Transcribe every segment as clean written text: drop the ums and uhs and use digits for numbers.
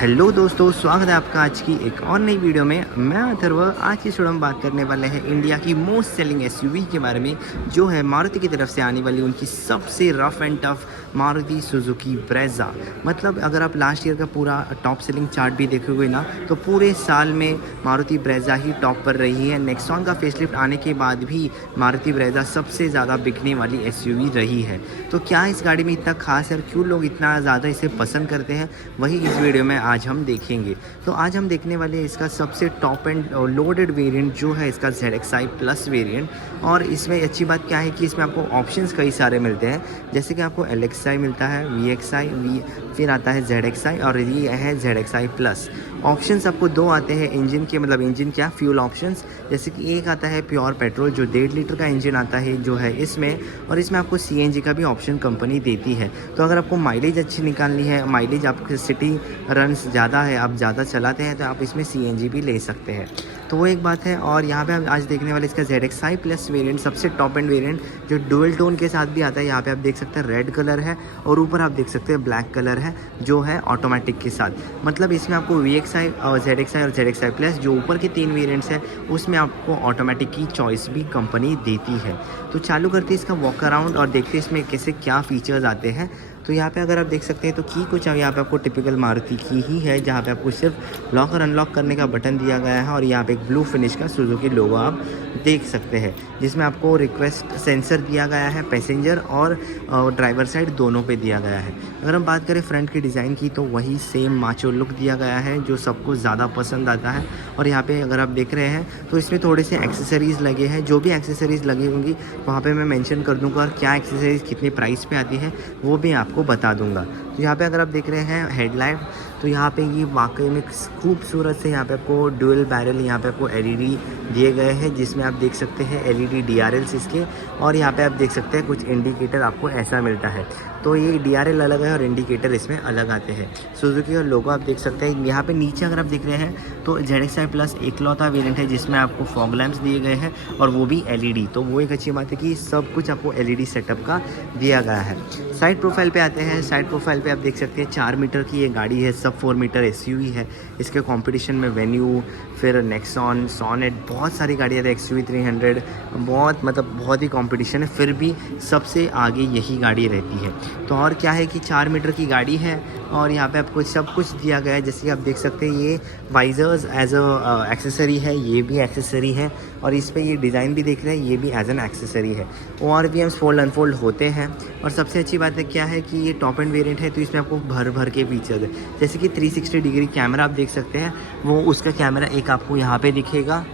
Hello दोस्तों, स्वागत है आपका आज की एक और नई वीडियो में। मैं अथर्व। आज की वीडियो में बात करने वाले हैं इंडिया की मोस्ट सेलिंग एसयूवी के बारे में, जो है मारुति की तरफ से आने वाली उनकी सबसे rough and tough Maruti Suzuki Brezza. मतलब अगर आप लास्ट ईयर का पूरा टॉप सेलिंग चार्ट भी देखोगे ना, तो पूरे साल में मारुति ब्रेज़ा ही टॉप पर रही है। नेक्सॉन का फेसलिफ्ट आने के बाद भी मारुति ब्रेज़ा सबसे ज़्यादा बिकने वाली एसयूवी रही है। तो क्या इस गाड़ी में इतना खास है और क्यों लोग इतना ज़्यादा इसे पसंद करते हैं, वही इस वीडियो में आज हम देखेंगे। तो आज हम देखने वाले हैं इसका सबसे टॉप एंड लोडेड वेरिएंट, जो है इसका ZXi प्लस वेरिएंट। और इसमें अच्छी बात क्या है कि इसमें आपको ऑप्शंस कई सारे मिलते हैं, जैसे कि आपको LXi मिलता है, VXi, फिर आता है ZXi और ये है ZXi प्लस। ऑप्शंस आपको दो आते हैं इंजन के, मतलब इंजन क्या, फ्यूल ऑप्शंस। जैसे कि एक आता है प्योर पेट्रोल, जो 1.5 लीटर का इंजन आता है जो है इसमें, और इसमें आपको CNG का भी ऑप्शन कंपनी देती है। तो अगर आपको माइलेज अच्छी निकालनी है, माइलेज आपके सिटी रन्स ज़्यादा है, आप ज़्यादा चलाते हैं, तो आप इसमें CNG भी ले सकते हैं। तो वो एक बात है। और यहाँ पे हम आज देखने वाले इसका ZXi प्लस वेरिएंट, सबसे टॉप एंड वेरिएंट, जो डुअल टोन के साथ भी आता है। यहाँ पे आप देख सकते हैं रेड कलर है और ऊपर आप देख सकते हैं ब्लैक कलर है, जो है ऑटोमेटिक के साथ। मतलब इसमें आपको VXi और ZXi और ZXi प्लस, जो ऊपर के 3 वेरिएंट्स हैं, उसमें आपको ऑटोमेटिक की चॉइस भी कंपनी देती है। तो चालू करते हैं इसका वॉक अराउंड और देखते हैं इसमें कैसे क्या फीचर्स आते हैं। तो यहाँ पे अगर आप देख सकते हैं तो की कुछ यहाँ पे आपको टिपिकल मारुति की ही है, जहाँ पे आपको सिर्फ लॉक और अनलॉक करने का बटन दिया गया है। और यहाँ पे एक ब्लू फिनिश का सुजुकी लोगो आप देख सकते हैं, जिसमें आपको रिक्वेस्ट सेंसर दिया गया है, पैसेंजर और ड्राइवर साइड दोनों पे दिया गया है। अगर हम बात करें फ्रंट की डिज़ाइन की, तो वही सेम माचो लुक दिया गया है, जो सबको ज़्यादा पसंद आता है। और यहाँ पे अगर आप देख रहे हैं तो इसमें थोड़े से एक्सेसरीज़ लगे हैं। जो भी एक्सेसरीज़ लगी होंगी वहाँ पे मैं मेंशन कर दूँगा, और क्या एक्सेसरीज़ कितने प्राइस पे आती है वो भी आपको बता दूँगा। तो यहाँ पे अगर आप देख रहे हैं हेडलाइट, तो यहाँ पे ये वाकई में खूबसूरत से यहाँ पे आपको डुअल बैरल, यहाँ पे आपको LED दिए गए हैं, जिसमें आप देख सकते हैं LED DRLs इसके। और यहाँ पे आप देख सकते हैं कुछ इंडिकेटर आपको ऐसा मिलता है। तो ये DRL अलग है और इंडिकेटर इसमें अलग आते हैं। सुजुकी और लोगो आप देख सकते हैं। यहाँ पे नीचे अगर आप देख रहे हैं तो ZXi प्लस एकलौता वेरिएंट है जिसमें आपको फॉग लैंप्स दिए गए हैं, और वो भी LED। तो वो एक अच्छी बात है कि सब कुछ आपको LED सेटअप का दिया गया है। साइड प्रोफाइल पे आते हैं। साइड प्रोफाइल पे आप देख सकते हैं 4 मीटर की ये गाड़ी है, सब 4 मीटर SUV है। इसके कंपटीशन में वेन्यू, फिर नेक्सॉन, सोनेट, बहुत सारी गाड़ियाँ है, XUV 300, बहुत ही कंपटीशन है, फिर भी सबसे आगे यही गाड़ी रहती है। तो और क्या है कि 4 मीटर की गाड़ी है, और यहाँ पे आपको सब कुछ दिया गया है। जैसे कि आप देख सकते हैं ये वाइजर्स एज अ एक्सेसरी है, ये भी एक्सेसरी है, और इस पे ये डिज़ाइन भी देख रहे हैं, ये भी एज एन एक्सेसरी है। ORVMs फोल्ड अनफोल्ड होते हैं। और सबसे अच्छी बात है क्या है कि ये टॉप एंड वेरिएंट है, तो इसमें आपको भर के फीचर्स है। जैसे कि 360 डिग्री कैमरा आप देख सकते हैं, वो उसका कैमरा एक आपको यहाँ पे दिखेगा,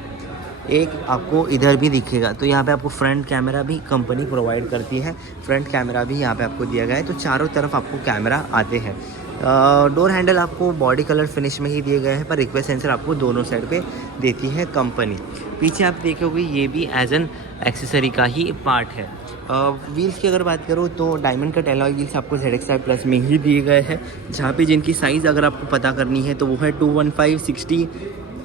एक आपको इधर भी दिखेगा। तो यहाँ पे आपको फ्रंट कैमरा भी कंपनी प्रोवाइड करती है, फ्रंट कैमरा भी यहाँ पे आपको दिया गया है। तो चारों तरफ आपको कैमरा आते हैं। डोर हैंडल आपको बॉडी कलर फिनिश में ही दिए गए हैं, पर रिक्वेस्ट सेंसर आपको दोनों साइड पे देती है कंपनी। पीछे आप देखोगे ये भी एज एन एक्सेसरी का ही पार्ट है। व्हील्स की अगर बात करूँ तो डायमंड कट एलॉय व्हील्स आपको ZXi प्लस में ही दिए गए हैं, जहाँ पे जिनकी साइज़ अगर आपको पता करनी है तो वो है 215/60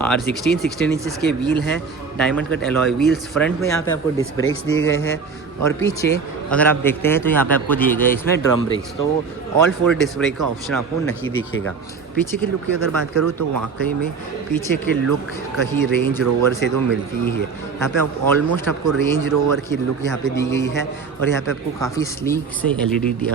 R16 16 इंचज़ के व्हील है, diamond cut alloy wheels. Front में यहाँ पे आपको डिस्क ब्रेक्स दिए गए हैं, और पीछे अगर आप देखते हैं तो यहाँ पे आपको दिए गए इसमें ड्रम ब्रेक्स। तो ऑल 4 डिस्क ब्रेक का ऑप्शन आपको नहीं दिखेगा। पीछे की लुक की अगर बात करूँ तो वाकई में पीछे की लुक कहीं रेंज रोवर से तो मिलती ही है। यहाँ पे ऑलमोस्ट आपको रेंज रोवर की लुक यहाँ पे दी गई है, और यहाँ पे आपको काफ़ी स्लीक से LED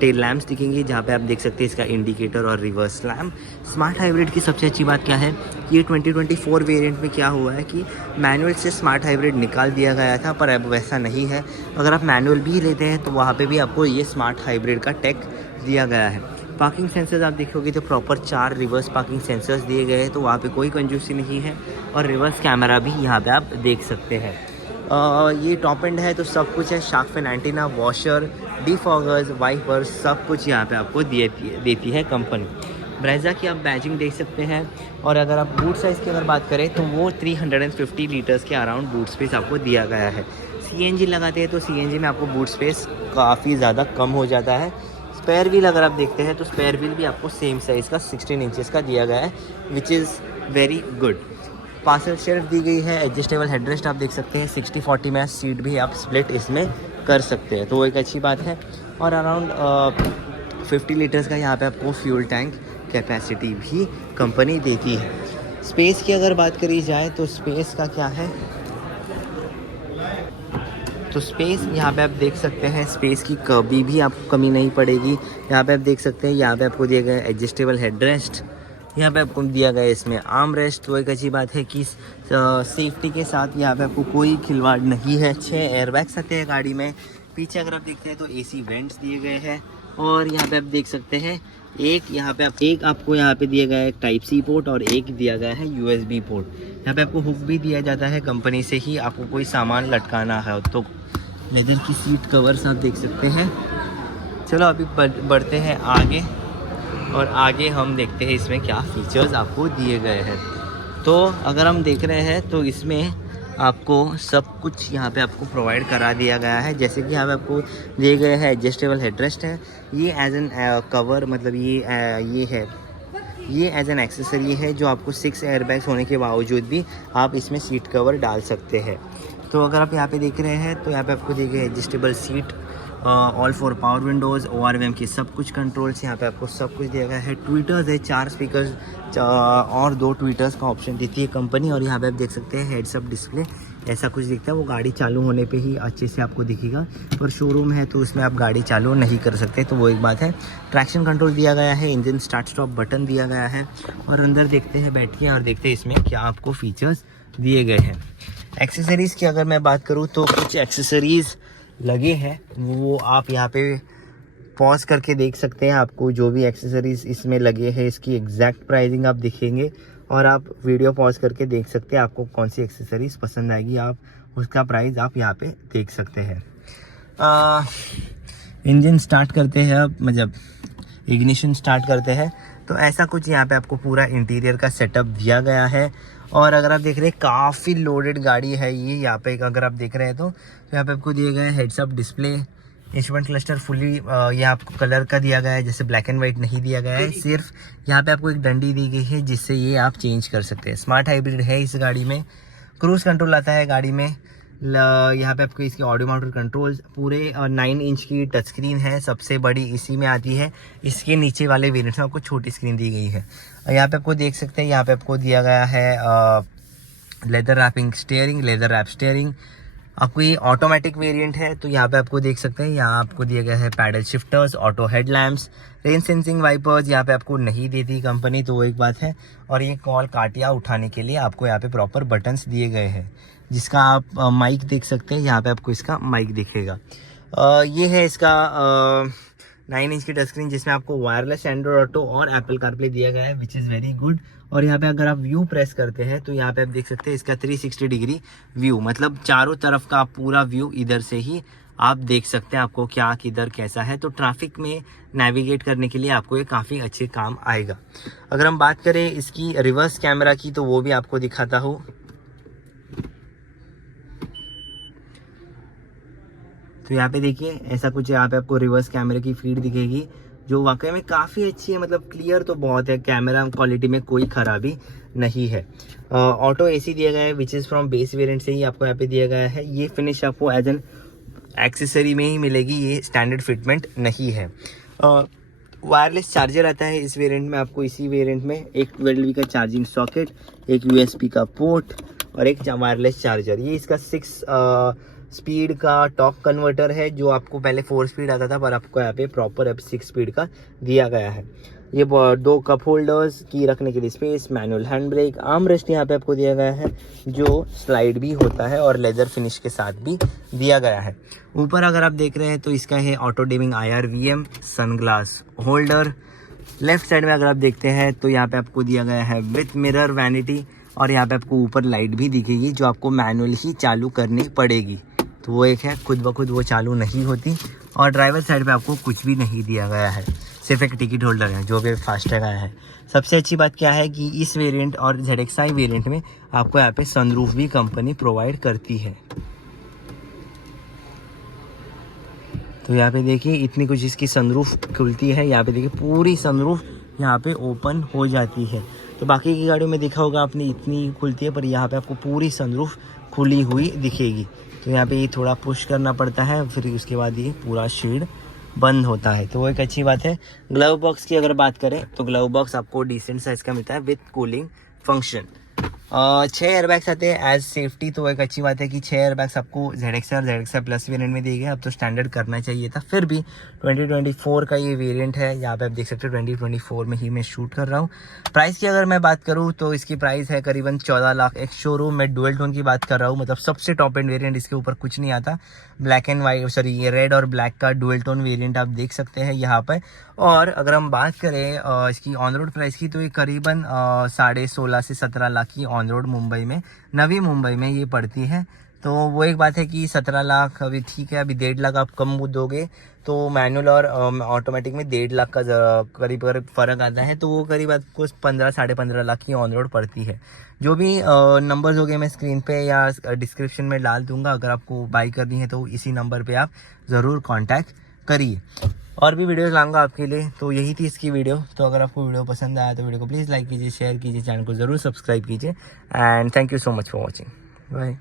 टेल लैम्प्स दिखेंगे, जहाँ पे आप देख सकते हैं इसका इंडिकेटर और रिवर्स लैम्प। स्मार्ट हाइब्रिड की सबसे अच्छी बात क्या है कि ये 2024 वेरिएंट में क्या हुआ है कि मैनुअल से स्मार्ट हाइब्रिड निकाल दिया गया था, पर अब वैसा नहीं है। अगर आप मैनुअल भी लेते हैं तो वहाँ पे भी आपको ये स्मार्ट हाइब्रिड का टेक दिया गया है। पार्किंग सेंसर्स आप देखोगे तो प्रॉपर 4 रिवर्स पार्किंग सेंसर्स दिए गए हैं, तो वहाँ पे कोई कंजूसी नहीं है। और रिवर्स कैमरा भी यहाँ पे आप देख सकते हैं। ये टॉप एंड है तो सब कुछ है, shark fin antenna, washer, defoggers, wipers, सब कुछ यहाँ पे आपको देती है कंपनी। ब्रेज़ा की आप बैजिंग देख सकते हैं। और अगर आप बूट साइज़ की अगर बात करें तो वो 350 लीटर्स के अराउंड बूट स्पेस आपको दिया गया है। CNG लगाते हैं तो CNG में आपको बूट स्पेस काफ़ी ज़्यादा कम हो जाता है। स्पेयर व्हील अगर आप देखते हैं तो स्पेयर व्हील भी आपको सेम साइज़ का 16 इंचज़ का दिया गया है, which is very good. Parcel shelf दी गई है, एडजस्टेबल हेडरेस्ट आप देख सकते हैं, 60-40 में सीट भी आप स्प्लिट इसमें कर सकते हैं, तो वो एक अच्छी बात है। और अराउंड 50 लीटर्स का यहाँ पे आपको फ्यूल टैंक कैपेसिटी भी कंपनी देती है। स्पेस की अगर बात करी जाए तो स्पेस का क्या है, तो स्पेस यहाँ पे आप देख सकते हैं, स्पेस की कभी भी आपको कमी नहीं पड़ेगी। यहाँ पे आप देख सकते हैं, यहाँ पे आपको दिया गया है एडजस्टेबल हेडरेस्ट, यहाँ पे आपको दिया गया है इसमें आर्म रेस्ट। तो एक अच्छी बात है कि सेफ्टी के साथ यहाँ पे आपको कोई खिलवाड़ नहीं है। 6 एयरबैग्स आते हैं गाड़ी में। पीछे अगर आप देखते हैं तो एसी वेंट्स दिए गए हैं। और यहाँ पे आप देख सकते हैं एक आपको यहाँ पे दिया गया है टाइप सी पोर्ट और एक दिया गया है USB पोर्ट। यहाँ पे आपको हुक भी दिया जाता है कंपनी से ही, आपको कोई सामान लटकाना है तो। लेदर की सीट कवर्स आप देख सकते हैं। चलो अभी बढ़ते हैं आगे, और आगे हम देखते हैं इसमें क्या फीचर्स आपको दिए गए हैं। तो अगर हम देख रहे हैं तो इसमें आपको सब कुछ यहाँ पे आपको प्रोवाइड करा दिया गया है। जैसे कि यहाँ पे आपको दिए गए हैं एडजस्टेबल हेडरेस्ट है, ये एज एन कवर, मतलब ये एज एन एक्सेसरी है जो आपको 6 एयरबैग्स होने के बावजूद भी आप इसमें सीट कवर डाल सकते हैं। तो अगर आप यहाँ पे देख रहे हैं तो यहाँ पे आपको दिए गए adjustable seat, all 4 power Windows, ORVM की सब कुछ कंट्रोल्स, यहाँ पे आपको सब कुछ दिया गया है। ट्विटर्स है, 4 स्पीकर्स और 2 ट्विटर्स का ऑप्शन देती है कंपनी। और यहाँ पे आप देख सकते हैं हेड्स अप डिस्प्ले, ऐसा कुछ दिखता है। वो गाड़ी चालू होने पे ही अच्छे से आपको दिखेगा, पर शोरूम है तो उसमें आप गाड़ी चालू नहीं कर सकते, तो वो एक बात है। ट्रैक्शन कंट्रोल दिया गया है, इंजन स्टार्ट स्टॉप बटन दिया गया है। और अंदर देखते हैं बैठ के और देखते हैं इसमें क्या आपको फीचर्स दिए गए हैं। एक्सेसरीज़ की अगर मैं बात करूँ तो कुछ एक्सेसरीज़ लगे हैं, वो आप यहाँ पे पॉज करके देख सकते हैं। आपको जो भी एक्सेसरीज़ इसमें लगे हैं इसकी एग्जैक्ट प्राइसिंग आप दिखेंगे, और आप वीडियो पॉज करके देख सकते हैं आपको कौन सी एक्सेसरीज़ पसंद आएगी, आप उसका प्राइस आप यहाँ पे देख सकते हैं। इंजन स्टार्ट करते हैं अब, मतलब इग्निशन स्टार्ट करते हैं, तो ऐसा कुछ यहाँ पे आपको पूरा इंटीरियर का सेटअप दिया गया है। और अगर आप देख रहे हैं काफ़ी लोडेड गाड़ी है ये। यहाँ पे अगर आप देख रहे हैं तो यहाँ पे आपको दिए गए हैं heads up display, instrument cluster fully ये आपको कलर का दिया गया है, जैसे ब्लैक एंड वाइट नहीं दिया गया है। सिर्फ यहाँ पे आपको एक डंडी दी गई है जिससे ये आप चेंज कर सकते हैं। स्मार्ट हाइब्रिड है इस गाड़ी में। क्रूज कंट्रोल आता है गाड़ी में। यहाँ पे आपको इसके ऑडियो माउंटेड कंट्रोल्स, पूरे 9 इंच की टच स्क्रीन है, सबसे बड़ी इसी में आती है। इसके नीचे वाले वेरिएंट्स में आपको छोटी स्क्रीन दी गई है। यहाँ पे आपको देख सकते हैं, यहाँ पे आपको दिया गया है leather wrapping steering, leather wrap steering. आपको ये ऑटोमेटिक वेरिएंट है, तो यहाँ पे आपको देख सकते हैं, यहाँ आपको दिया गया है paddle shifters, auto headlamps, rain sensing wipers यहाँ पे आपको नहीं देती कंपनी, तो वो एक बात है। और ये कॉल काटिया उठाने के लिए आपको यहाँ पे प्रॉपर बटन्स दिए गए हैं, जिसका आप माइक देख सकते हैं। यहाँ पे आपको इसका माइक दिखेगा। ये है इसका 9 इंच की टच स्क्रीन, जिसमें आपको वायरलेस एंड्रॉइड ऑटो और एप्पल कारप्ले दिया गया है, विच इज़ वेरी गुड। और यहाँ पे अगर आप व्यू प्रेस करते हैं तो यहाँ पे आप देख सकते हैं इसका 360 डिग्री व्यू, मतलब चारों तरफ का पूरा व्यू इधर से ही आप देख सकते हैं, आपको क्या किधर कैसा है। तो ट्रैफिक में नेविगेट करने के लिए आपको ये काफ़ी अच्छे काम आएगा। अगर हम बात करें इसकी रिवर्स कैमरा की, तो वो भी आपको दिखाता हूँ। तो यहाँ पे देखिए ऐसा कुछ, यहाँ पे आपको रिवर्स कैमरे की फीड दिखेगी, जो वाकई में काफ़ी अच्छी है, मतलब क्लियर तो बहुत है, कैमरा क्वालिटी में कोई खराबी नहीं है। ऑटो एसी दिया गया है, which is from base variant से ही आपको यहाँ पे दिया गया है। ये फिनिश आपको एज एन एक्सेसरी में ही मिलेगी, ये स्टैंडर्ड फिटमेंट नहीं है। वायरलेस चार्जर आता है इस वेरिएंट में आपको। इसी वेरिएंट में एक 12V का चार्जिंग सॉकेट, एक USB का पोर्ट और एक वायरलेस चार्जर। ये इसका 6 स्पीड का टॉर्क कन्वर्टर है, जो आपको पहले 4 स्पीड आता था, पर आपको यहाँ पे प्रॉपर अब 6 स्पीड का दिया गया है। ये 2 कप होल्डर्स की रखने के लिए space, manual hand brake, arm rest यहाँ पे आपको दिया गया है, जो स्लाइड भी होता है और लेदर फिनिश के साथ भी दिया गया है। ऊपर अगर आप देख रहे हैं तो इसका है auto dimming IR/VM, sunglass holder. Left side में अगर आप देखते हैं तो यहाँ पे आपको दिया गया है विथ मिरर वैनिटी, और यहाँ पे आपको ऊपर लाइट भी दिखेगी, जो आपको मैनुअल ही चालू करनी पड़ेगी। तो वो एक है, खुद ब खुद वो चालू नहीं होती। और ड्राइवर साइड पे आपको कुछ भी नहीं दिया गया है, सिर्फ एक टिकट होल्डर है जो कि फास्टैग आया है। सबसे अच्छी बात क्या है कि इस वेरिएंट और ZXi वेरिएंट में आपको यहाँ पे सनरूफ भी कंपनी प्रोवाइड करती है। तो यहाँ पे देखिए इतनी कुछ इसकी सनरूफ खुलती है, यहाँ पे देखिए पूरी सनरूफ यहाँ पे ओपन हो जाती है। तो बाकी की गाड़ियों में देखा होगा आपने इतनी खुलती है, पर यहाँ पे आपको पूरी सनरूफ खुली हुई दिखेगी। तो यहाँ पे ये थोड़ा पुश करना पड़ता है, फिर उसके बाद ये पूरा शेड बंद होता है, तो वो एक अच्छी बात है। ग्लव बॉक्स की अगर बात करें तो ग्लव बॉक्स आपको डिसेंट साइज़ का मिलता है विथ कूलिंग फंक्शन। 6 एयरबैग्स आते हैं एज सेफ्टी, तो एक अच्छी बात है कि 6 एयरबैग्स आपको ZXR प्लस वेरिएंट में दिए गए। अब तो स्टैंडर्ड करना चाहिए था, फिर भी 2024 का ये वेरिएंट है। यहाँ पे आप देख सकते हो 2024 में ही मैं शूट कर रहा हूँ। प्राइस की अगर मैं बात करूँ तो इसकी प्राइस है करीबन 14 लाख। एक शोरूम में डुअल टोन की बात कर रहा हूँ, मतलब सबसे टॉप एंड वेरिएंट, इसके ऊपर कुछ नहीं आता। ब्लैक एंड वाइट, सॉरी ये रेड और ब्लैक का डुअल टोन वेरिएंट आप देख सकते हैं यहाँ पर। और अगर हम बात करें इसकी ऑन रोड प्राइस की, तो ये करीबन 16.5 से 17 लाख की ऑन रोड मुंबई में, नवी मुंबई में ये पड़ती है। तो वो एक बात है कि 17 लाख अभी ठीक है, अभी 1.5 लाख आप कम दोगे तो मैनुअल और ऑटोमेटिक में 1.5 लाख का करीब फ़र्क आता है, तो वो करीब आपको 15 साढ़े 15 लाख की ऑन रोड पड़ती है। जो भी नंबर्स हो गए मैं स्क्रीन पे या डिस्क्रिप्शन में डाल दूंगा, अगर आपको बाई करनी है तो इसी नंबर पे आप ज़रूर कांटेक्ट करिए। और भी वीडियोस लाऊंगा आपके लिए, तो यही थी इसकी वीडियो। तो अगर आपको वीडियो पसंद आया तो वीडियो को प्लीज़ लाइक कीजिए, शेयर कीजिए, चैनल को ज़रूर सब्सक्राइब कीजिए। And thank you so much for watching. Bye.